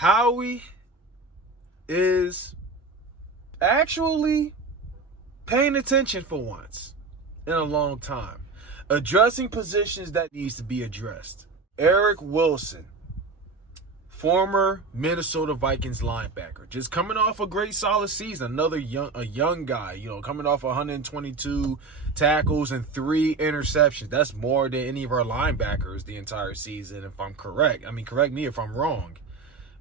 Howie is actually paying attention for once in a long time. Addressing positions that needs to be addressed. Eric Wilson, former Minnesota Vikings linebacker, just coming off a great solid season. Another young guy, coming off 122 tackles and 3 interceptions. That's more than any of our linebackers the entire season, if I'm correct. I mean, correct me if I'm wrong.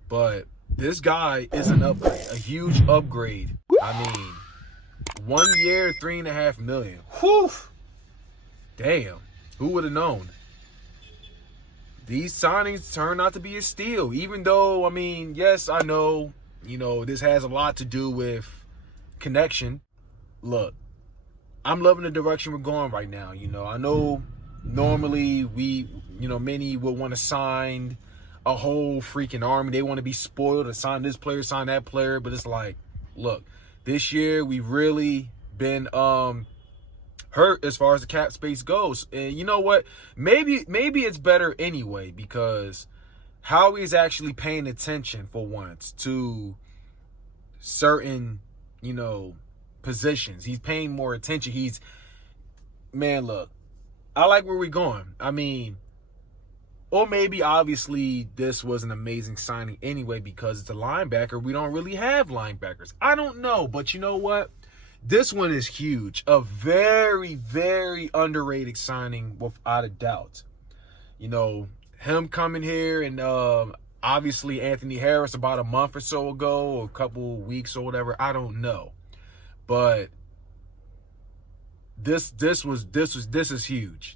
But this guy is an upgrade, a huge upgrade. I mean, 1 year, $3.5 million. Whew. Damn. Who would have known? These signings turn out to be a steal. Even though, I mean, yes, I know, this has a lot to do with connection. Look, I'm loving the direction we're going right now. I know normally many would want to sign a whole freaking army. They want to be spoiled and sign this player, sign that player. But it's like, look, this year we've really been hurt as far as the cap space goes. And you know what? Maybe it's better anyway, because Howie's actually paying attention for once to certain, positions. He's paying more attention. Look, I like where we're going. I mean, or maybe obviously this was an amazing signing anyway because it's a linebacker. We don't really have linebackers. I don't know, but you know what? This one is huge. A very, very underrated signing without a doubt. Him coming here and obviously Anthony Harris about a month or so ago, or a couple weeks or whatever. I don't know. But this is huge.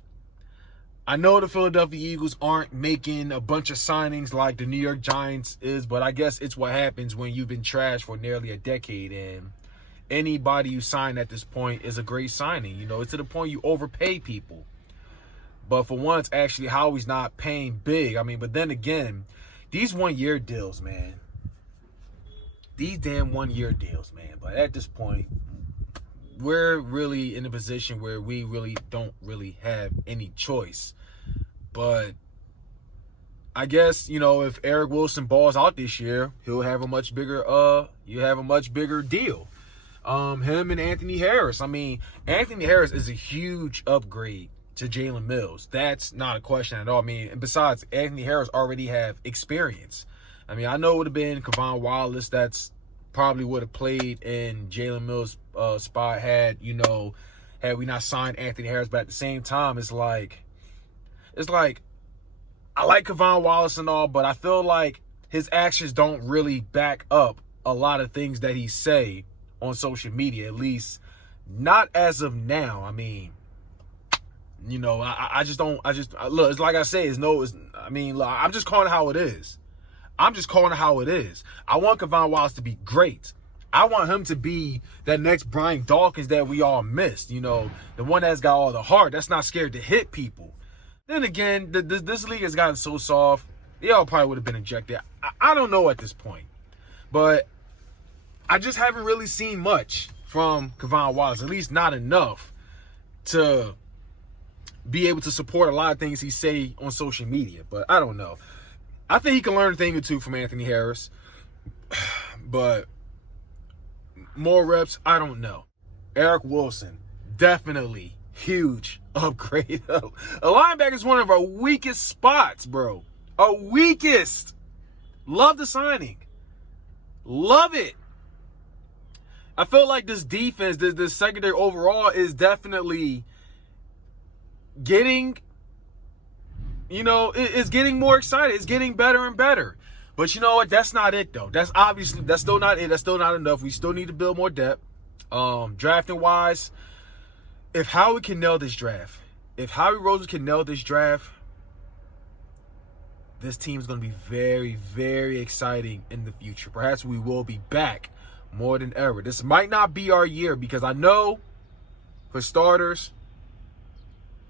I know the Philadelphia Eagles aren't making a bunch of signings like the New York Giants is, but I guess it's what happens when you've been trashed for nearly a decade, and anybody you sign at this point is a great signing. It's to the point you overpay people. But for once, actually, Howie's not paying big. I mean, but then again, these 1-year deals, man. These damn 1-year deals, man. But at this point, we're really in a position where we really don't really have any choice. But I guess, if Eric Wilson balls out this year, he'll have a much bigger deal. Him and Anthony Harris. I mean, Anthony Harris is a huge upgrade to Jalen Mills. That's not a question at all. I mean, and besides, Anthony Harris already have experience. I mean, I know it would have been Kevon Wallace that's probably would have played in Jalen Mills' spot had we not signed Anthony Harris. But at the same time, it's like I like Kevon Wallace and all, but I feel like his actions don't really back up a lot of things that he say on social media, at least not as of now. I mean, look, it's like I say, look, I'm just calling it how it is. I want Kevon Wallace to be great. I want him to be that next Brian Dawkins that we all missed, the one that's got all the heart, that's not scared to hit people. Then again, this league has gotten so soft, they all probably would have been ejected. I don't know at this point. But I just haven't really seen much from Kevon Wallace, at least not enough to be able to support a lot of things he say on social media. But I don't know. I think he can learn a thing or two from Anthony Harris. But more reps, I don't know. Eric Wilson, definitely huge upgrade. A linebacker is one of our weakest spots, bro. Our weakest. Love the signing. Love it. I feel like this defense, this secondary overall is definitely getting, it's getting more excited. It's getting better and better. But you know what? That's not it, though. That's still not it. That's still not enough. We still need to build more depth. Drafting wise, if Howie can nail this draft, if Howie Roseman can nail this draft, this team is going to be very, very exciting in the future. Perhaps we will be back more than ever. This might not be our year because I know, for starters,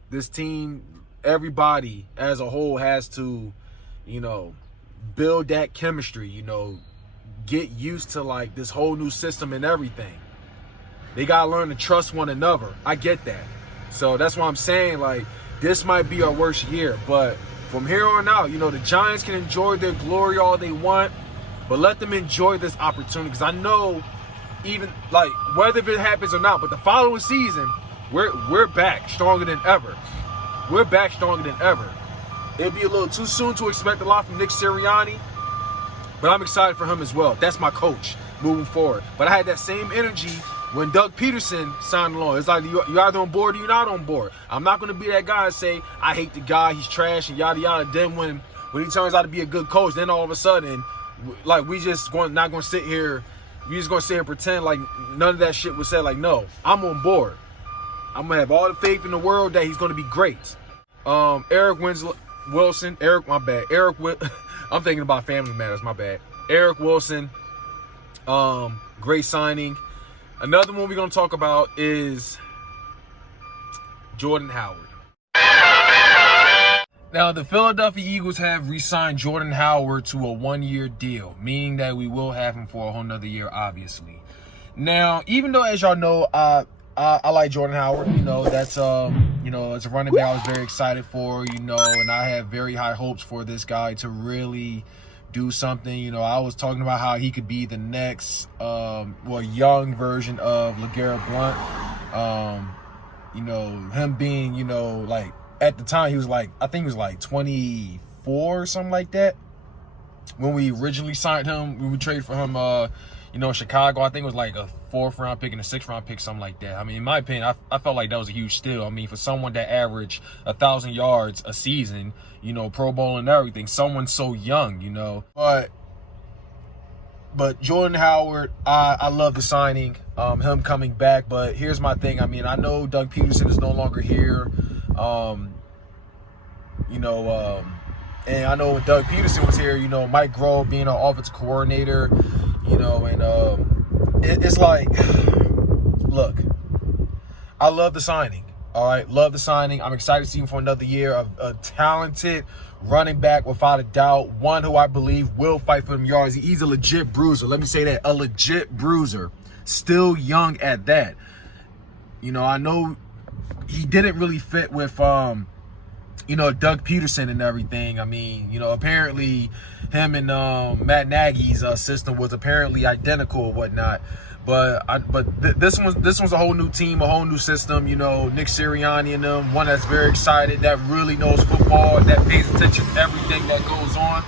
this team, everybody as a whole has to, build that chemistry, get used to like this whole new system and everything. They got to learn to trust one another. I get that. So that's why I'm saying, like, this might be our worst year. But from here on out, the Giants can enjoy their glory all they want. but let them enjoy this opportunity, because I know, even like whether it happens or not, but the following season, we're back stronger than ever. We're back stronger than ever. It'd be a little too soon to expect a lot from Nick Sirianni, but I'm excited for him as well. That's my coach moving forward. But I had that same energy when Doug Peterson signed along. It's like you're either on board or you're not on board. I'm not going to be that guy and say, I hate the guy, he's trash, and yada, yada. Then when he turns out to be a good coach, then all of a sudden, like, we just not going to sit here. We just going to sit here and pretend like none of that shit was said. Like, no, I'm on board. I'm going to have all the faith in the world that he's going to be great. Eric Wilson. I'm thinking about Family Matters, my bad. Eric Wilson, great signing. Another one we're going to talk about is Jordan Howard. Now, the Philadelphia Eagles have re-signed Jordan Howard to a 1-year deal, meaning that we will have him for a whole nother year, obviously. Now, even though, as y'all know, I like Jordan Howard, that's, as a running back, I was very excited for, and I have very high hopes for this guy to really do something. I was talking about how he could be the next, young version of LeGarrette Blount. Him being, like, at the time, he was like, I think he was like 24 or something like that. When we originally signed him, we traded for him, Chicago. I think it was like a 4th round pick and a 6th round pick, something like that. I mean, in my opinion, I felt like that was a huge steal. I mean, for someone that averaged 1,000 yards a season, Pro Bowl and everything, someone so young, But Jordan Howard, I love the signing, him coming back. But here's my thing. I mean, I know Doug Peterson is no longer here. And I know when Doug Peterson was here, Mike Grove being an offensive coordinator, it's like, look, I love the signing. All right, love the signing. I'm excited to see him for another year. A talented running back, without a doubt. One who I believe will fight for them yards. He's a legit bruiser. Let me say that, a legit bruiser. Still young at that. I know he didn't really fit with, Doug Peterson and everything. I mean, apparently him and Matt Nagy's system was apparently identical or whatnot. But this one's a whole new team, a whole new system. Nick Sirianni and them, one that's very excited, that really knows football, that pays attention to everything that goes on.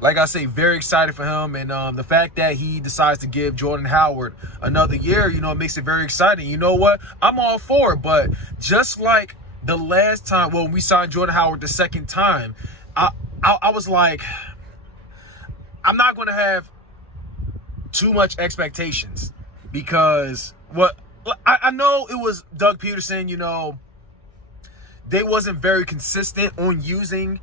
Like I say, very excited for him, and the fact that he decides to give Jordan Howard another year, it makes it very exciting. You know what? I'm all for it, but just like the last time, when we signed Jordan Howard the second time, I was like, I'm not going to have too much expectations, because I know it was Doug Peterson, they wasn't very consistent on using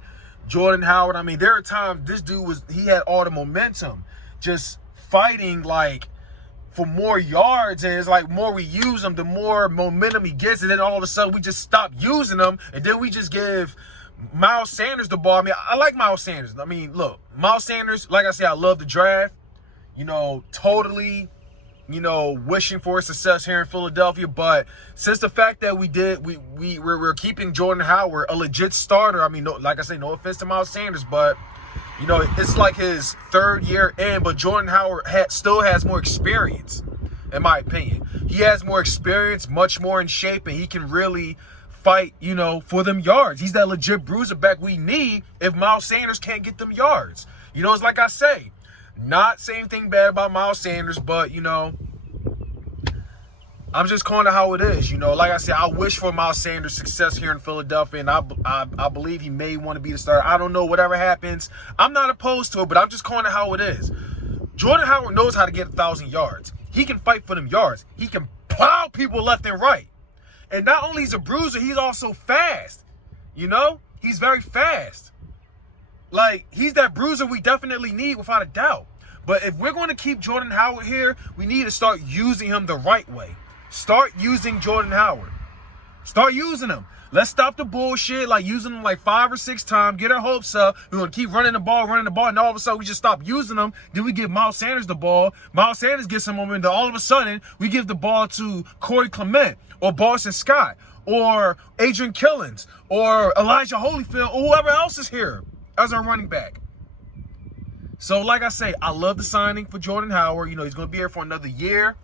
Jordan Howard. I mean, there are times this dude he had all the momentum, just fighting like for more yards, and it's like more we use him, the more momentum he gets, and then all of a sudden we just stop using him, and then we just give Miles Sanders the ball. I mean, I like Miles Sanders. I mean, look, Miles Sanders, like I said, I love the draft. Totally, wishing for success here in Philadelphia. But since the fact that we're keeping Jordan Howard a legit starter, I mean, like I say, no offense to Miles Sanders, but, it's like his 3rd year in, but Jordan Howard still has more experience, in my opinion. He has more experience, much more in shape, and he can really fight, for them yards. He's that legit bruiser back we need if Miles Sanders can't get them yards. It's like I say, not saying anything bad about Miles Sanders, but, I'm just calling it how it is. Like I said, I wish for Miles Sanders success here in Philadelphia, and I believe he may want to be the starter. I don't know, whatever happens. I'm not opposed to it, but I'm just calling it how it is. Jordan Howard knows how to get 1,000 yards. He can fight for them yards. He can plow people left and right. And not only is he a bruiser, he's also fast. He's very fast. Like, he's that bruiser we definitely need, without a doubt. But if we're going to keep Jordan Howard here, we need to start using him the right way. Start using Jordan Howard. Start using him. Let's stop the bullshit, like using him like 5 or 6 times, get our hopes up. We're going to keep running the ball, and all of a sudden we just stop using him. Then we give Miles Sanders the ball. Miles Sanders gets some momentum. Then all of a sudden, we give the ball to Corey Clement or Boston Scott or Adrian Killens or Elijah Holyfield or whoever else is here as our running back. So, like I say, I love the signing for Jordan Howard. You know, he's going to be here for another year.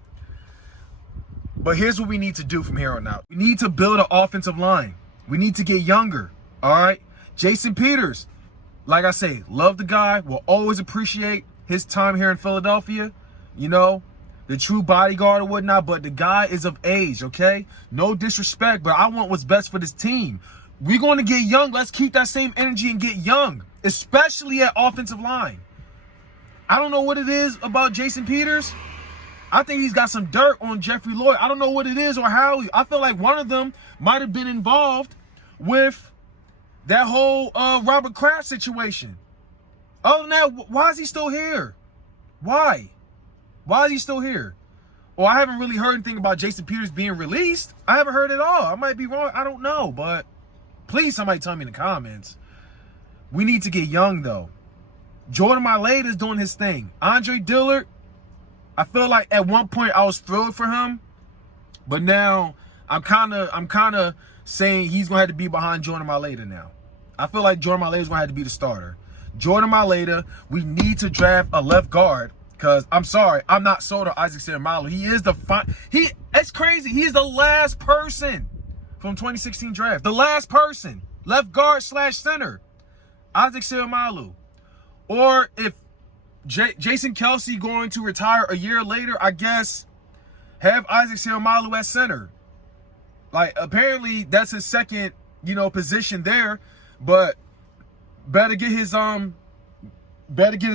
But here's what we need to do from here on out. We need to build an offensive line. We need to get younger, all right? Jason Peters, like I say, love the guy. Will always appreciate his time here in Philadelphia. You know, the true bodyguard or whatnot, but the guy is of age, okay? No disrespect, but I want what's best for this team. We're going to get young. Let's keep that same energy and get young, especially at offensive line. I don't know what it is about Jason Peters. I think he's got some dirt on Jeffrey Lloyd. I don't know what it is or how. I feel like one of them might have been involved with that whole Robert Kraft situation. Other than that, why is he still here? Why? Why is he still here? Well, I haven't really heard anything about Jason Peters being released. I haven't heard at all. I might be wrong. I don't know. But please, somebody tell me in the comments. We need to get young, though. Jordan Mailata is doing his thing. Andre Dillard, I feel like at one point I was thrilled for him, but now I'm kind of saying he's gonna have to be behind Jordan Mailata now. I feel like Jordan Mailata is gonna have to be the starter. Jordan Mailata, we need to draft a left guard because I'm sorry, I'm not sold on Isaac Seumalo. He is it's crazy. He is the last person from 2016 draft. The last person, left guard / center, Isaac Seumalo. Or if Jason Kelce going to retire a year later, I guess have Isaac Seumalo at center. Like, apparently that's his second, position there, but better get his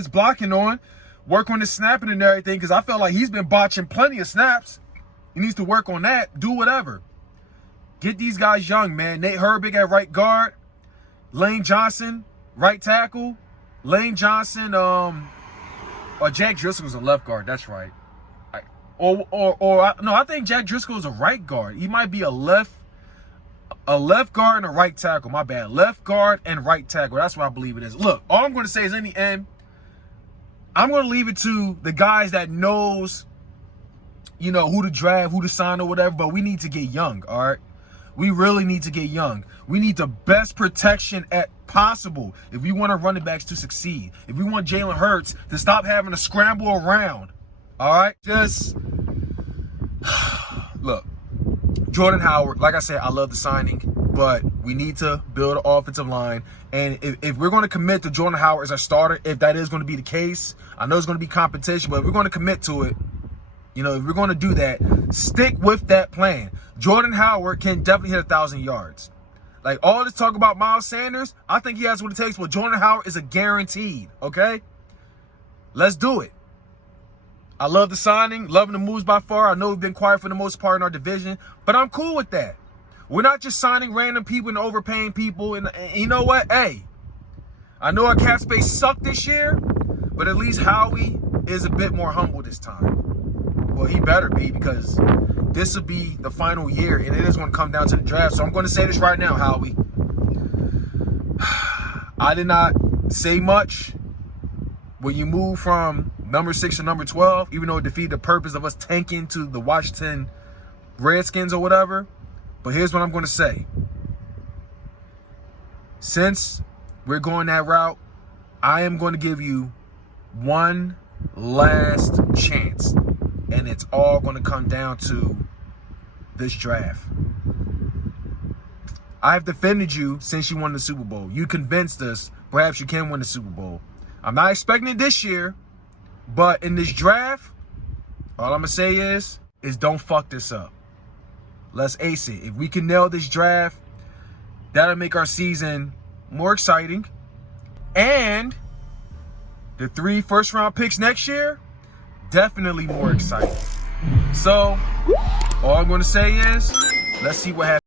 blocking on, work on his snapping and everything, because I felt like he's been botching plenty of snaps. He needs to work on that. Do whatever. Get these guys young, man. Nate Herbig at right guard, Lane Johnson right tackle, Lane Johnson, or Jack Driscoll's a left guard. That's right. I think Jack Driscoll is a right guard. He might be a left guard and a right tackle. My bad. Left guard and right tackle. That's what I believe it is. Look, all I'm going to say is in the end, I'm going to leave it to the guys that knows, who to draft, who to sign or whatever, but we need to get young, all right? We really need to get young. We need the best protection at possible if we want our running backs to succeed. If we want Jalen Hurts to stop having to scramble around, all right? Just, look, Jordan Howard, like I said, I love the signing, but we need to build an offensive line. And if we're going to commit to Jordan Howard as our starter, if that is going to be the case, I know it's going to be competition, but if we're going to commit to it, if we're going to do that, stick with that plan. Jordan Howard can definitely hit 1,000 yards. Like, all this talk about Miles Sanders, I think he has what it takes, but Jordan Howard is a guaranteed, okay? Let's do it. I love the signing, loving the moves by far. I know we've been quiet for the most part in our division, but I'm cool with that. We're not just signing random people and overpaying people. And you know what? Hey, I know our cap space sucked this year, but at least Howie is a bit more humble this time. Well, he better be, because this will be the final year, and it is going to come down to the draft. So I'm going to say this right now, Howie. I did not say much when you move from number 6 to number 12, even though it defeated the purpose of us tanking to the Washington Redskins or whatever. But here's what I'm going to say. Since we're going that route, I am going to give you one last chance. And it's all going to come down to this draft. I've defended you since you won the Super Bowl. You convinced us perhaps you can win the Super Bowl. I'm not expecting it this year, but in this draft, all I'm going to say is don't fuck this up. Let's ace it. If we can nail this draft, that'll make our season more exciting. And the 3 first-round picks next year, definitely more exciting. So, all I'm going to say is, let's see what happens.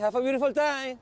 Have a beautiful time.